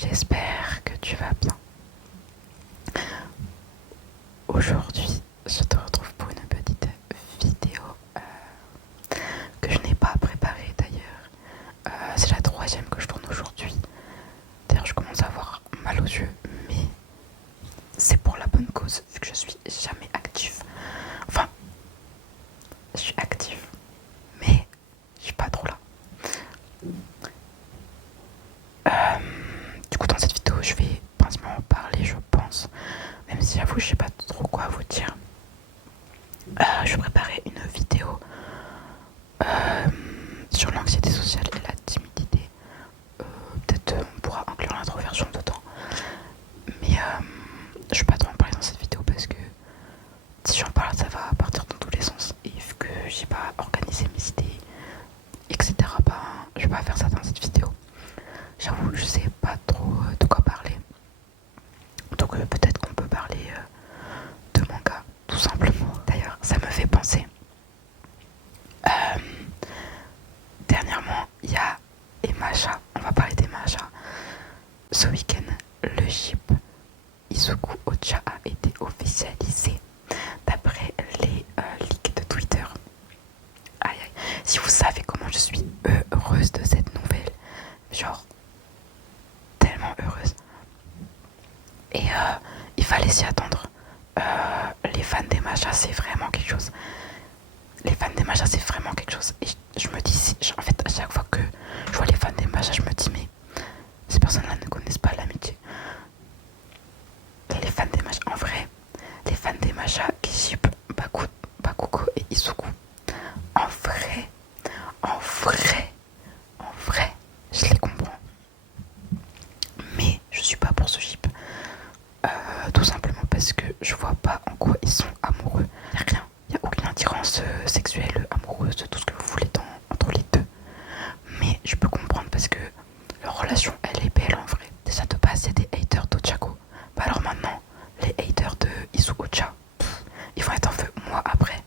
j'espère que tu vas bien. Aujourd'hui, je te retrouve pour une petite vidéo que je n'ai pas préparée d'ailleurs. C'est la troisième que je tourne aujourd'hui. D'ailleurs, je commence à avoir mal aux yeux, mais c'est pour la bonne cause, vu que je suis jamais active. Enfin, je suis active, mais je suis pas trop là. Du coup, dans cette vidéo, je vais principalement parler, je pense, même si j'avoue, je sais pas trop quoi vous dire. Je vais préparer une vidéo sur l'anxiété sociale et la timidité. Peut-être on pourra inclure l'introversion dedans. Mais je vais pas trop en parler dans cette vidéo parce que si j'en parle, ça va partir dans tous les sens. Et vu que j'ai pas organisé mes idées, etc., bah, je vais pas faire ça dans cette vidéo. J'avoue, je sais pas trop de quoi parler. Donc peut-être qu'on peut parler de manga, tout simplement. D'ailleurs, ça me fait penser. Dernièrement, il y a Emacha. On va parler d'Emacha. Ce week-end, le ship Izuku Ocha a été officialisé d'après les leaks de Twitter. Aïe aïe. Si vous savez comment je suis heureuse de cette nouvelle, genre tellement heureuse. Et il fallait s'y attendre. Les fans d'Emacha, c'est vraiment quelque chose. Les fans d'Emacha, c'est vraiment quelque chose. Et je me dis, en fait, à chaque fois que je vois les fans d'Emacha, je me dis, mais ces personnes-là ne connaissent pas l'amitié. Les fans d'Emacha, en vrai, les fans d'Emacha qui ship Bakugo et Izuku, en vrai, en vrai, en vrai, je les comprends. Mais je suis pas pour ce ship. Tout simplement parce que je vois pas en quoi ils sont amoureux. Y'a rien. Il n'y a aucune attirance sexuelle, amoureuse, tout ce que vous voulez entre les deux. Mais je peux comprendre parce que leur relation, elle est belle en vrai. Déjà de base, il y a des haters d'Ochako. Bah alors maintenant, les haters de Isu Ocha, ils vont être en feu. Moi après,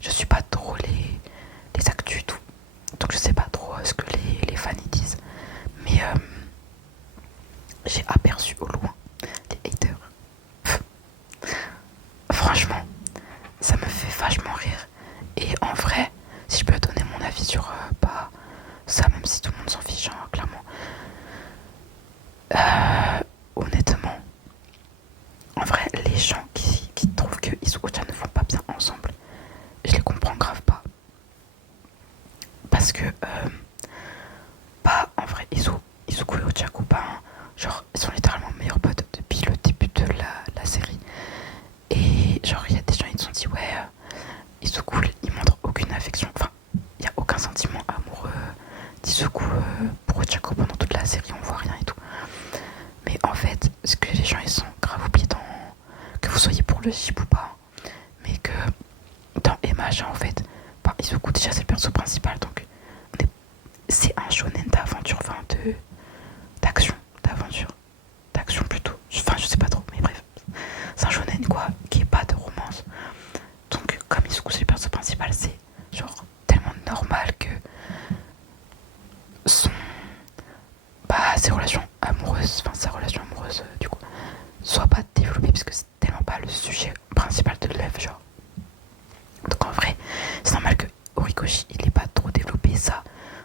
je suis pas trop les actus et tout. Donc je sais pas trop ce que les fans y disent. Mais j'ai aperçu au loin les haters. Franchement, ça me fait vachement rire. Et en vrai, si je peux donner mon avis sur ça, même si tout le monde s'en fiche, hein, clairement. Honnêtement, en vrai, les gens qui trouvent que Isu Ocha ne vont pas bien ensemble, je les comprends grave pas. Parce que, bah, en vrai, Izuku et Ochaku, bah, genre, ils sont littéralement meilleurs potes depuis le début de la série. Et genre, il y a des gens, ils se sont dit, ouais, Izuku, il montre aucune affection. Enfin, il n'y a aucun sentiment amoureux d'Izuku pour Ochaku pendant toute la série, on voit rien et tout. Mais en fait, ce que les gens, ils sont grave oubliés dans... Que vous soyez pour le ship ou pas, mais que dans Emacha, en fait, bah, Izuku, déjà, c'est le perso principal, donc c'est un shonen d'aventure, enfin d'action plutôt, enfin je sais pas trop, mais bref, c'est un shonen quoi, qui est pas de romance. Donc comme Izuku c'est le perso principal, c'est genre tellement normal que son, bah ses relations amoureuses, enfin sa relation amoureuse du coup, soit pas développée parce que c'est tellement pas le sujet principal de l'œuvre genre. Donc en vrai, c'est normal que Horikoshi il ait pas trop développé ça,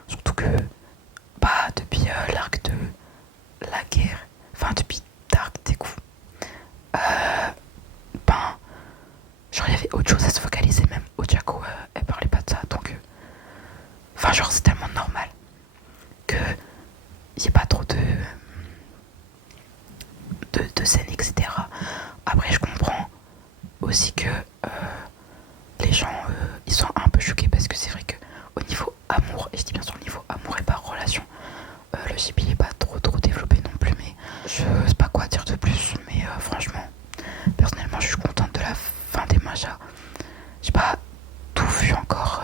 surtout que bah depuis l'arc de la guerre, enfin depuis Dark Deku, ben genre il y avait autre chose à se focaliser, même Ochako elle parlait pas de ça, donc enfin genre c'est tellement normal que il y ait pas trop de scènes, etc. Après je comprends aussi que les gens ils sont un peu choqués parce que c'est vrai que au niveau amour, et je dis bien sûr au niveau amour et pas relation, le ship il est pas trop développé non plus, mais je sais pas quoi dire de plus, mais franchement personnellement je suis contente de la fin des Maja. J'ai pas tout vu encore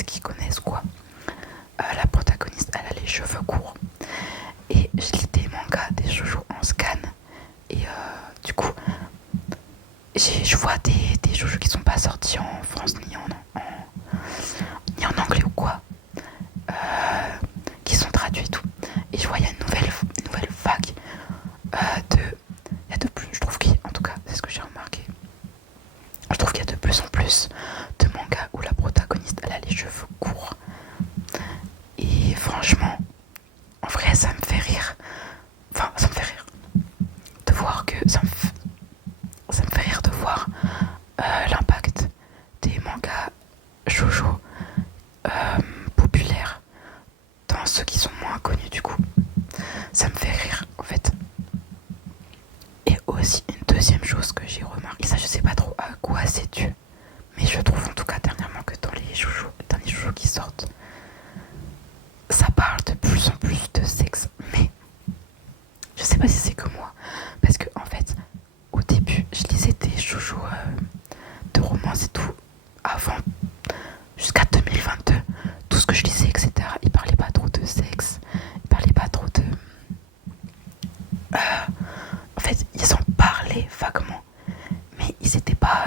ceux qui connaissent quoi, la protagoniste, elle a les cheveux courts. Et je lis des mangas, des shoujo en scan. Et du coup, je vois des shoujo qui sont pas sortis en France ni en anglais ou quoi, qui sont traduits et tout. Et je vois il y a une nouvelle vague il y a de plus, je trouve en tout cas, c'est ce que j'ai remarqué. Je trouve qu'il y a de plus en plus de mangas où la protagoniste elle a les cheveux courts. Et franchement, en vrai, ça me fait rire. Enfin, ça me fait rire de voir que ça me fait rire de voir l'impact des mangas shoujo populaires dans ceux qui sont moins connus du coup. Ça me fait rire en fait. Et aussi une deuxième chose que j'ai remarqué, et ça je sais pas trop à quoi c'est dû, mais je trouve en tout cas dernièrement que dans les derniers shoujo qui sortent, ça parle de plus en plus de sexe, mais je sais pas si c'est que moi, parce que en fait, au début, je lisais des shoujo de romance et tout, avant, jusqu'à 2022, tout ce que je lisais, etc., ils parlaient pas trop de sexe, ils parlaient pas trop de... en fait, ils en parlaient vaguement, mais ils étaient pas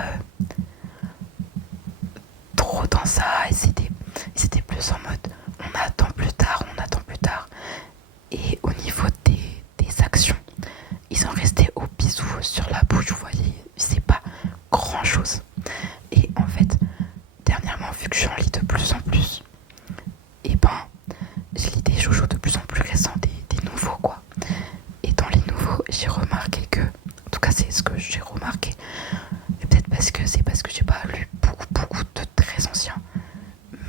trop dans ça, ils étaient plus en mode, on attend plus tard, et au niveau des actions, ils en restaient au bisou sur la bouche, vous voyez, c'est pas grand chose. Et en fait, dernièrement, vu que j'en lis de plus en plus, et ben, je lis des shoujo de plus en plus récents, des nouveaux quoi. Et dans les nouveaux, j'ai remarqué que, en tout cas c'est ce que j'ai remarqué, et peut-être parce que j'ai pas lu beaucoup de très anciens,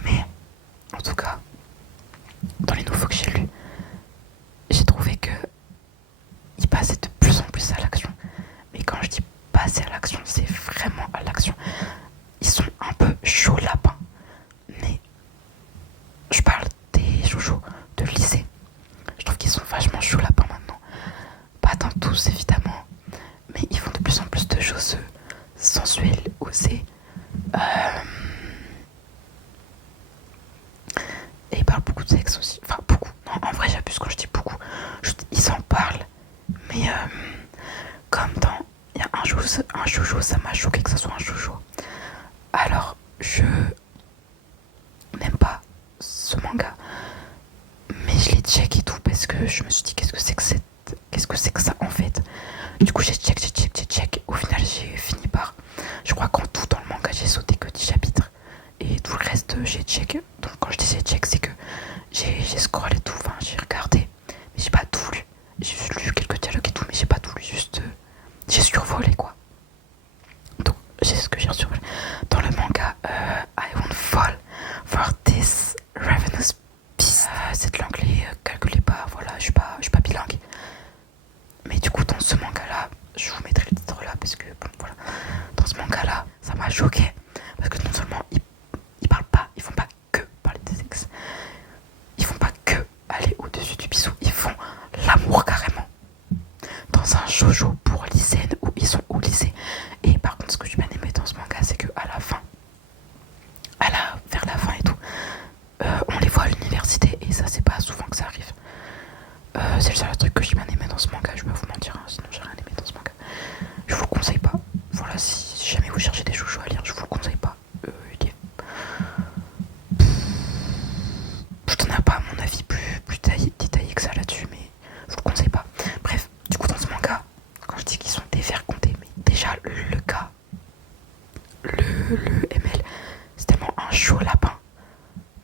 mais en tout cas, dans les nouveaux que j'ai lus, j'ai trouvé que ils passaient de plus en plus à l'action. Mais quand je dis passer à l'action, c'est vraiment à l'action. Ils sont un peu chauds lapins. Mais je parle des shoujo de lycée. Je trouve qu'ils sont vachement chauds lapins maintenant. Pas dans tous évidemment, mais ils font de plus en plus de choses sensuelles, osées. Et ils parlent beaucoup de sexe aussi. Enfin beaucoup. Non, en vrai j'abuse quand je dis beaucoup. Ils en parlent. Mais comme dans... Il y a un shoujo, ça m'a choqué que ça soit un shoujo. Alors, je n'aime pas ce manga. Mais je l'ai check et tout parce que je me suis dit qu'est-ce que c'est que ça en fait. Du coup j'ai check. Au final j'ai fini par... Je crois qu'en tout dans le manga j'ai sauté que 10 chapitres. Et tout le reste j'ai check. Donc quand je dis j'ai check c'est que j'ai scrollé tout, enfin j'ai regardé. Mais j'ai pas tout lu. J'ai juste lu quelques dialogues et tout, mais j'ai pas tout lu, juste... j'ai survolé quoi. Donc c'est ce que j'ai survolé. Dans le manga, I won't fall for this ravenous beast. C'est de l'anglais, calculez pas, voilà, je suis pas bilingue. Mais du coup dans ce manga là, je vous mettrai le titre là parce que bon voilà. Dans ce manga là, ça m'a choqué. Parce que non seulement ils parlent pas, ils font pas que parler de sexe. Ils font pas que aller au-dessus du bisou, ils font l'amour carrément. Dans un shoujo pour lycéennes où ils sont au lycée. Et par contre ce que j'ai bien aimé dans ce manga c'est que à la fin, vers la fin et tout, on les voit à l'université et ça c'est pas souvent que ça arrive. C'est le seul truc que j'ai bien aimé dans ce manga, je vais vous mentir, hein, sinon j'ai rien aimé dans ce manga. Je vous le conseille pas. Voilà, si jamais vous cherchez des shoujo à lire, je vous le conseille pas. Je t'en ai pas à mon avis plus détaillé que ça là-dessus, mais je vous le conseille pas. Bref, du coup dans ce manga, quand je dis qu'ils sont dévergondés, mais déjà le gars, le ML, c'est tellement un chaud lapin.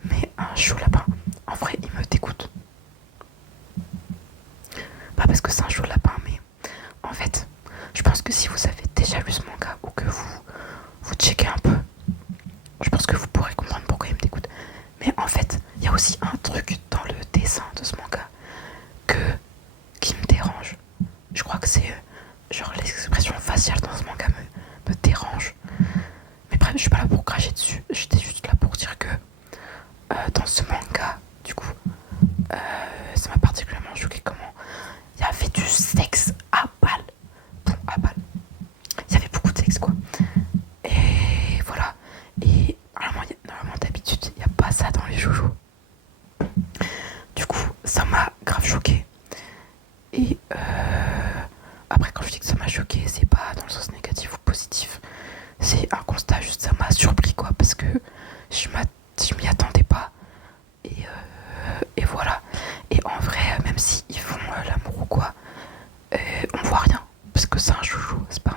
Mais un chaud lapin, en vrai il me dégoûte. Pas parce que c'est un chaud lapin, mais en fait, je pense que si vous avez déjà lu ce manga ou que vous checkez un peu, je pense que vous pourrez comprendre pourquoi il me dégoûte. Mais en fait, il y a aussi un truc dans le dessin de ce manga qui me dérange. Je crois que c'est genre l'expression faciale dans ce manga me dérange. Mais bref, je suis pas là pour cracher dessus. J'étais juste là pour dire que dans ce manga, du coup, ça m'a particulièrement choqué comment il y avait du sexe à balle. Bon, à balle. Il y avait beaucoup de sexe quoi. Et voilà. Et normalement d'habitude, il n'y a pas ça. choqué. Et après, quand je dis que ça m'a choqué, c'est pas dans le sens négatif ou positif. C'est un constat, juste ça m'a surpris quoi, parce que je m'y attendais pas. Et voilà. Et en vrai, même s'ils font l'amour ou quoi, on voit rien. Parce que c'est un joujou, c'est pas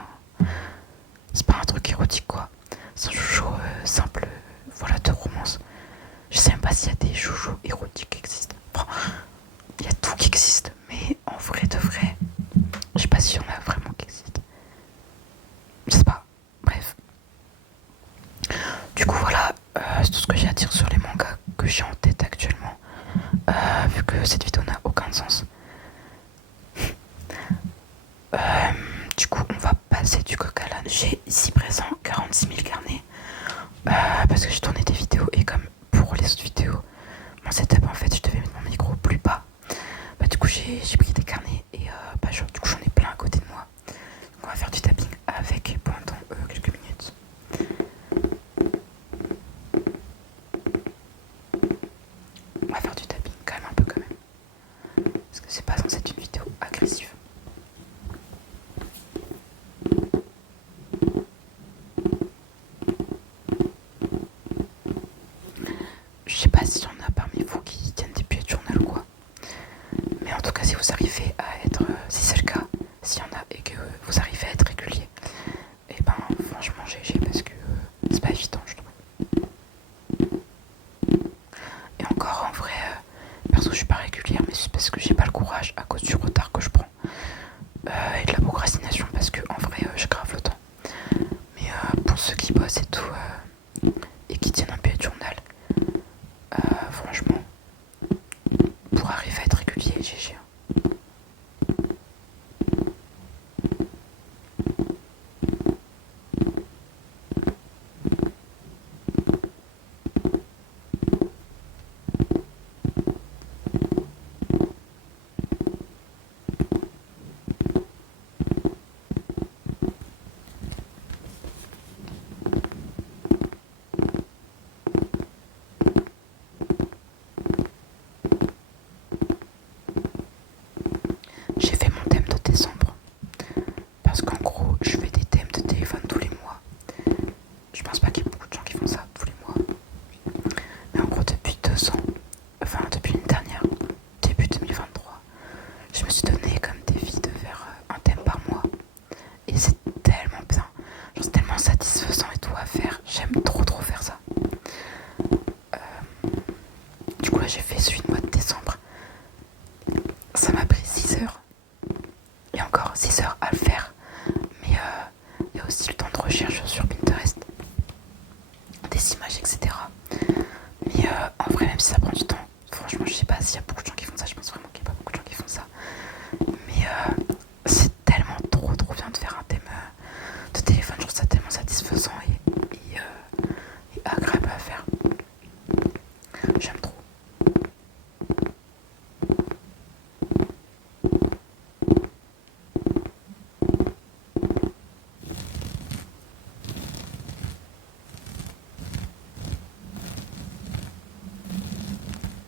un truc érotique quoi. C'est un joujou simple, voilà, de romance. Je sais même pas s'il y a des joujous érotiques qui existent. Enfin, il y a tout qui existe, mais en vrai de vrai, je sais pas s'il y en a vraiment qui existent. Je sais pas. Bref. Du coup voilà, c'est tout ce que j'ai à dire sur les mangas que j'ai en tête actuellement. Vu que cette vidéo n'a aucun sens. Euh, du coup, on va passer du coq à l'âne. J'ai ici présent 46 000 carnets. Parce que j'ai tourné des vidéos et comme pour les autres vidéos, mon setup en fait, je devais mettre mon micro plus bas. Bah, du coup, j'ai pris des carnets et du coup, j'en ai plein à côté de moi. Donc, on va faire du tapping avec pendant quelques minutes. On va faire du tapping calme un peu quand même. Parce que c'est pas censé être une vidéo agressive. Je sais pas s'il y en a parmi vous qui tiennent des bullet journal ou quoi. Mais en tout cas, si vous arrivez à être, si c'est le cas, s'il y en a et que vous arrivez à être régulier, et ben franchement GG parce que c'est pas évident je trouve. Et encore en vrai, perso je suis pas régulière, mais c'est parce que j'ai pas le courage à cause du retard que je prends et de la procrastination parce que en vrai je grave le temps. Mais pour ceux qui bossent et tout et qui tiennent un bullet journal, franchement, pour arriver à être régulier, GG. J'ai fait mon thème de décembre parce qu'en gros je fais des thèmes de téléphone tous les mois. Je pense pas qu'il y ait beaucoup de gens qui font ça tous les mois. Mais en gros depuis 2 ans, enfin depuis une dernière, début 2023, je me suis donné comme défi de faire un thème par mois. Et c'est tellement bien, genre c'est tellement satisfaisant et tout à faire. J'aime trop faire ça. Du coup là j'ai fait celui du mois de décembre. Ça m'a pris 6 heures. Et encore 6 heures à le faire. Mais il y a aussi le temps de recherche sur Pinterest, des images, etc. Mais en vrai, même si ça prend du temps, franchement, je sais pas s'il y a beaucoup de gens qui font ça. Je pense vraiment qu'il n'y a pas beaucoup de gens qui font ça. Mais c'est tellement trop bien de faire un thème de téléphone. Je trouve ça tellement satisfaisant et agréable à faire. J'aime trop.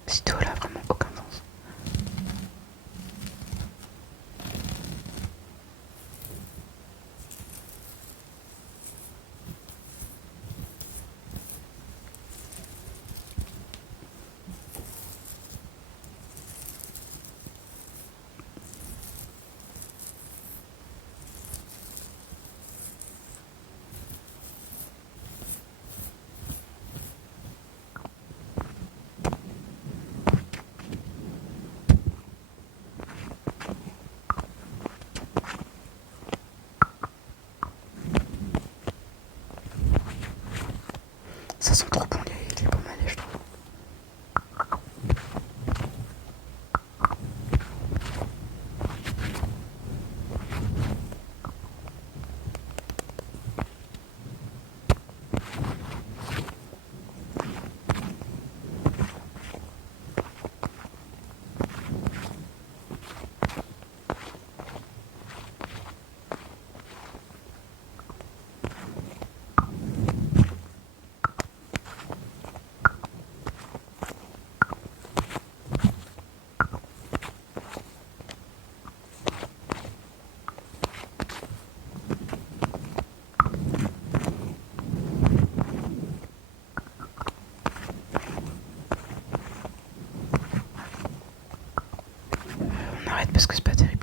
Cette vidéo là a vraiment aucun sens. parce que c'est pas terrible.